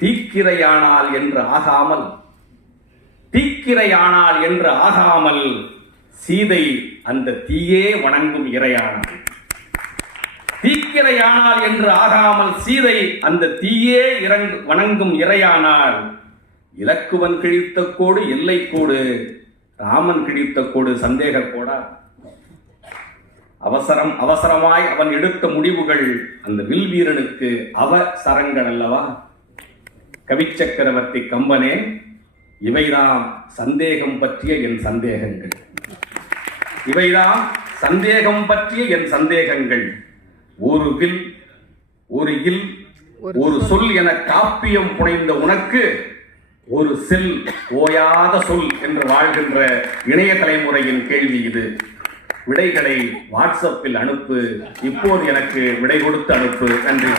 தீக்கிரையானால் என்று ஆகாமல் சீதை அந்த தீயே வணங்கும் இறையானாள். தீக்கிரையானால் என்று ஆகாமல் சீதை அந்த தீயே வணங்கும் இறையானால் இலக்குவன் கிழித்த கோடு எல்லை கோடு, ராமன் கிழித்த கோடு சந்தேக கோடா? அவசரமாய் அவன் எடுத்த முடிவுகள் அந்த வில் வீரனுக்கு அவசரங்கள் அல்லவா? கவிச்சக்கரவர்த்தி கம்பனே, இவைதான் சந்தேகம் பற்றிய என் சந்தேகங்கள். இவைதான் சந்தேகம் பற்றிய என் சந்தேகங்கள். ஒரு வில், ஒரு இல், ஒரு சொல் என காப்பியம் புனைந்த உனக்கு ஒரு செல் ஓயாத சொல் என்று வாழ்கின்ற இணைய தலைமுறையின் கேள்வி இது. விடைகளை வாட்ஸ்அப்பில் அனுப்பு. இப்போது எனக்கு விடை கொடுத்து அனுப்பு. நன்றி.